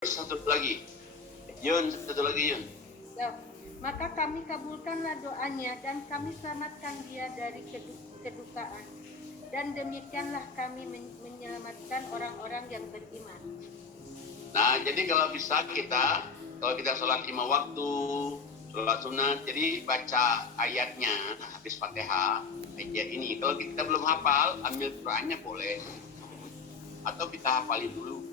satu lagi. Yun, satu lagi Yun. Ya, maka kami kabulkanlah doanya dan kami selamatkan dia dari kedukaan. Dan demikianlah kami menyelamatkan orang-orang yang beriman. Nah, jadi kalau kita sholat 5 waktu, sholat sunat, jadi baca ayatnya habis Fatihah, ayat ini. Kalau kita belum hafal, ambil Qurannya boleh, atau kita hafalin dulu.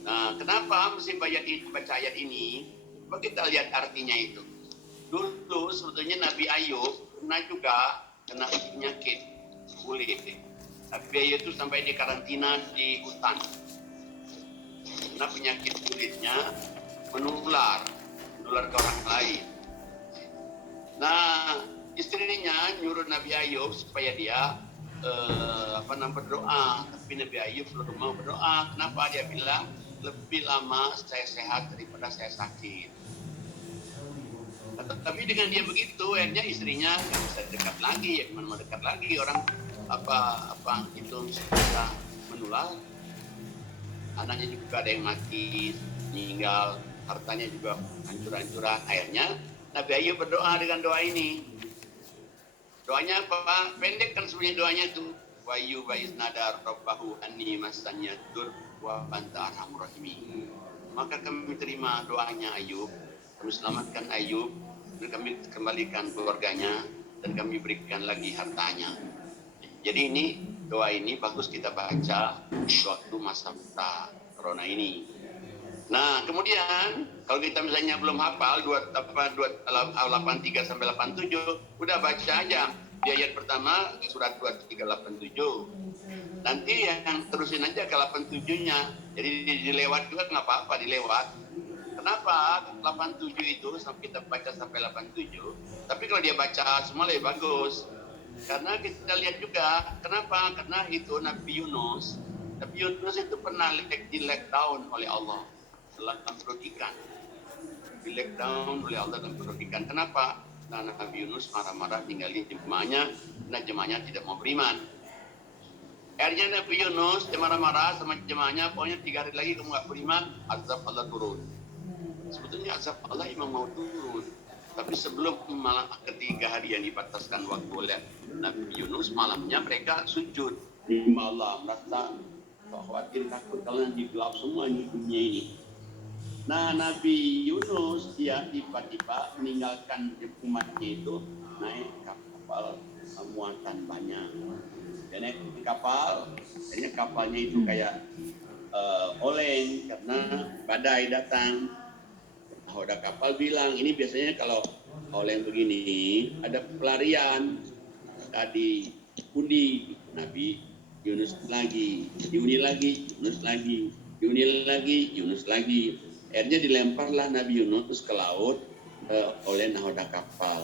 Nah, kenapa mesti baca ayat ini? Coba kita lihat artinya itu. Dulu sebetulnya Nabi Ayub pernah juga kena penyakit kulit. Nabi Ayub itu sampai di karantina di hutan. Karena penyakit kulitnya menular ke orang lain. Nah, istrinya nyuruh Nabi Ayub supaya dia berdoa, tapi Nabi Ayub belum mau berdoa. Kenapa? Dia bilang lebih lama saya sehat daripada saya sakit. Tapi dengan dia begitu, akhirnya istrinya nggak bisa dekat lagi. Ya kemana mau dekat lagi, orang apa itu bisa menular. Anaknya juga ada yang mati, meninggal, hartanya juga hancur-hancuran. Akhirnya Nabi Ayub berdoa dengan doa ini. Doanya apa? Pendek kan sebenarnya doanya itu. Wa ayyuba iznada rabbahu anni massanya dur wa anta arhamur rahimin. Maka kami terima doanya Ayub, kami selamatkan Ayub, dan kami kembalikan keluarganya, dan kami berikan lagi hartanya. Jadi ini doa ini bagus kita baca waktu masa corona ini. Nah, kemudian kalau kita misalnya belum hafal 83 sampai 87, udah baca aja di ayat pertama surat 2387. Nanti yang terusin aja ke 87-nya. Jadi dilewat juga nggak apa-apa, dilewat. Kenapa 87 itu kita baca sampai 87? Tapi kalau dia baca semua lebih bagus. Karena kita lihat juga, kenapa? Karena itu Nabi Yunus itu pernah di-let down oleh Allah dalam perut ikan. Di-let down oleh Allah dalam perut ikan. Kenapa? Karena Nabi Yunus marah-marah tinggalin jemaahnya, dan jemaahnya tidak mau beriman. Akhirnya Nabi Yunus marah-marah sama jemaahnya, pokoknya 3 hari lagi kamu gak beriman, azab Allah turun. Sebetulnya azab Allah memang mau turun, tapi sebelum malam ketiga hari yang dibataskan waktu oleh Nabi Yunus, malamnya mereka sujud di malam, merasa khawatir takut kalau nanti gelap semua dunia ini. Nah, Nabi Yunus dia tiba-tiba meninggalkan umatnya itu, naik kapal muatan banyak. Dia naik kapal, akhirnya kapalnya itu kayak oleng karena badai datang. Nahoda kapal bilang, ini biasanya kalau oleng begini ada pelarian, tadi undi Nabi Yunus lagi, diundi lagi, Yunus lagi, diundi lagi, Yunus lagi. Akhirnya dilemparlah Nabi Yunus ke laut oleh nahoda kapal.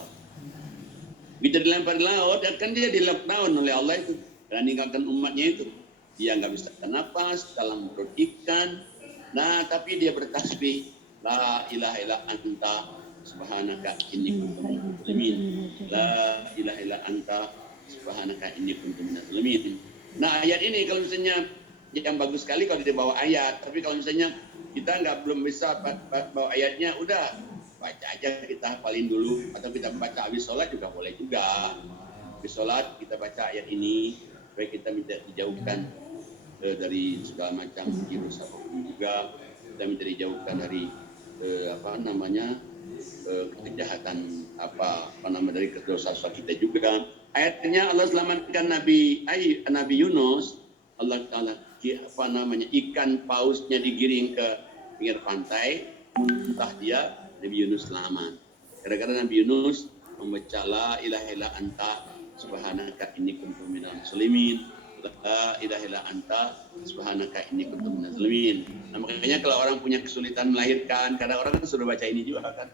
Bila dilempar di laut, kan dia di lockdown oleh Allah itu, dan meninggalkan umatnya itu. Dia nggak bisa nafas dalam perut ikan. Nah, tapi dia bertasbih, la ilaha illa anta subhanaka inni kuntu minaz zalimin. La ilaha illa anta subhanaka inni kuntu minaz zalimin. Nah, ayat ini kalau misalnya yang bagus sekali kalau dia bawa ayat, tapi kalau misalnya kita belum bisa bawa ayatnya, udah baca aja, kita hafalin dulu, atau kita baca habis sholat juga boleh juga. Habis sholat kita baca ayat ini supaya kita minta dijauhkan dari segala macam virus apapun juga, kita minta dijauhkan dari kejahatan dari dosa-dosa kita juga. Ayatnya Allah selamatkan Nabi Yunus. Allah Ta'ala ikan pausnya digiring ke pinggir pantai, muntah dia, Nabi Yunus selamat. Gara-gara Nabi Yunus membaca la ilaha illa anta subhanaka inni kuntu minaz zalimin. La ilaha illa anta subhanaka inni kuntu minaz zalimin. Nah, makanya kalau orang punya kesulitan melahirkan, kadang orang kan sudah baca ini juga kan.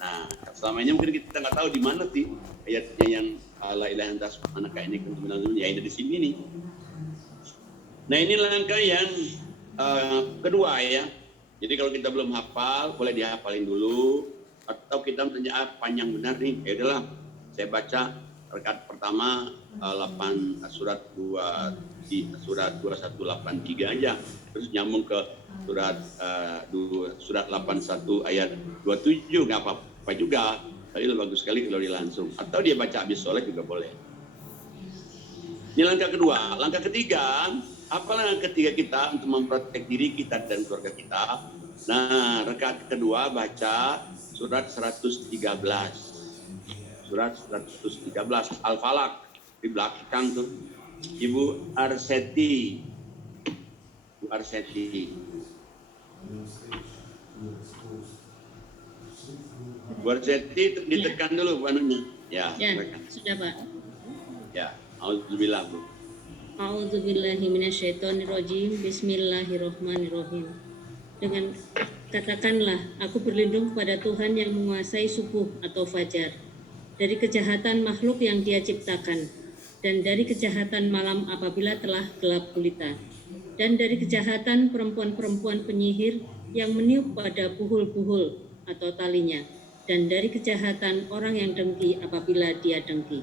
Nah, selama ini mungkin kita nggak tahu di mana sih ayatnya yang la ilaha illa anta subhanaka inni kuntu minaz zalimin. Ya ada di sini nih. Nah, ini langkah yang kedua ya. Jadi kalau kita belum hafal, boleh dihafalin dulu. Atau kita misalnya panjang benar nih, ya udahlah saya baca rakaat pertama 8 surat 2 di surat 2183 aja, terus nyambung ke surat 81 ayat 27, nggak apa-apa juga, tapi bagus sekali kalau dia langsung, atau dia baca habis sholat juga boleh. Ini langkah kedua. Langkah ketiga, apa langkah ketiga kita untuk memprotek diri kita dan keluarga kita? Nah, rakaat kedua baca surat 113. Surat 113 Al-Falaq di belakang tuh. Ibu Arseti. Bu Arseti. Bu Arseti ditekan dulu anunya. Ya, sudah Pak. Ya, auzubillah Bu. A'udzubillahi minasyaitonirrajim. Bismillahirrahmanirrahim. Dengan katakanlah, aku berlindung kepada Tuhan yang menguasai subuh atau fajar, dari kejahatan makhluk yang Dia ciptakan, dan dari kejahatan malam apabila telah gelap gulita, dan dari kejahatan perempuan-perempuan penyihir yang meniup pada buhul-buhul atau talinya, dan dari kejahatan orang yang dengki apabila dia dengki.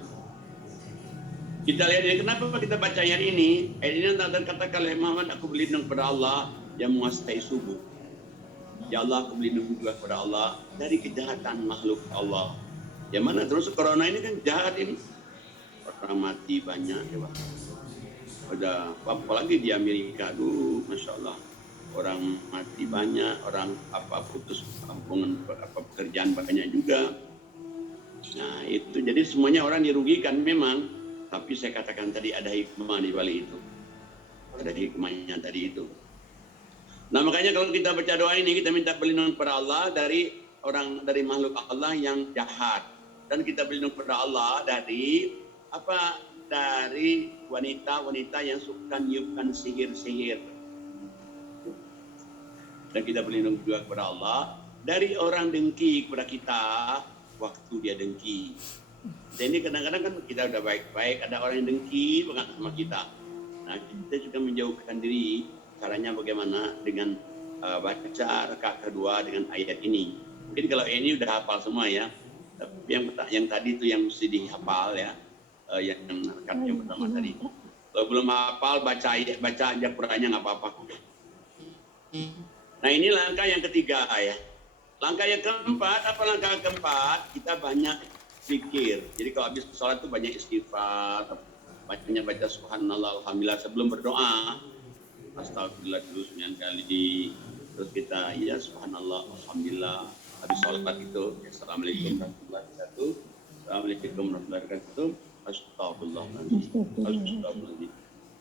Kita lihat ini, kenapa kita baca ayat ini? Ayat ini tentang katakanlah Muhammad, aku berlindung kepada Allah yang menguasai subuh. Ya Allah, aku berlindung juga kepada Allah dari kejahatan makhluk Allah. Yang mana terus corona ini kan jahat ini. Orang mati banyak ya Pak. Ada apalagi di Amerika, aduh Masya Allah. Orang mati banyak, orang putus hubungan pekerjaan banyak juga. Nah itu jadi semuanya orang dirugikan memang. Tapi saya katakan tadi ada hikmah di balik itu. Ada hikmahnya tadi itu. Nah makanya kalau kita baca doa ini, kita minta perlindungan kepada Allah dari makhluk Allah yang jahat. Dan kita berlindung kepada Allah dari wanita-wanita yang suka niupkan sihir-sihir. Dan kita berlindung juga kepada Allah dari orang dengki kepada kita waktu dia dengki. Dan ini kadang-kadang kan kita udah baik-baik, ada orang yang dengki banget sama kita. Nah kita juga menjauhkan diri. Caranya bagaimana? Dengan baca rakaat kedua dengan ayat ini. Mungkin kalau ini udah hafal semua ya. Tapi yang tadi itu yang mesti dihafal ya. Yang rakaat yang pertama tadi. Kalau belum hafal baca aja Qur'annya nggak apa-apa. Nah ini langkah yang ketiga ya. Langkah yang keempat, apa langkah keempat? Kita banyak zikir. Jadi kalau habis sholat itu banyak istighfar, baca subhanallah, alhamdulillah sebelum berdoa. Astagfirullah dulu 9 kali. Terus kita ya subhanallah, alhamdulillah. Habis sholat itu assalamualaikum warahmatullahi wabarakatuh. Assalamualaikum warahmatullahi wabarakatuh. Astagfirullahaladzim.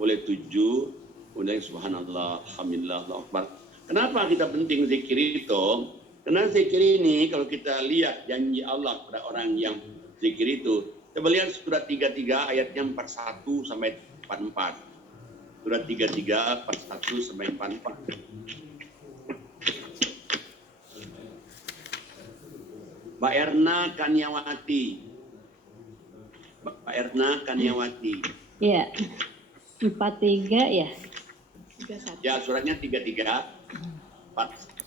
Boleh 7, kemudian subhanallah, alhamdulillah, Allahu akbar. Kenapa kita penting zikir itu? Karena zikir ini kalau kita lihat janji Allah kepada orang yang zikir itu, coba lihat surat 33 ayatnya 41 sampai 44. Surat 33 41 sampai 44. Mbak Erna Kaniawati. Iya. 43 ya. Ya, suratnya 33.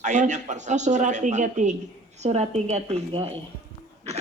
Ayatnya 41 surat sampai 44. 33. Surat 33 ya.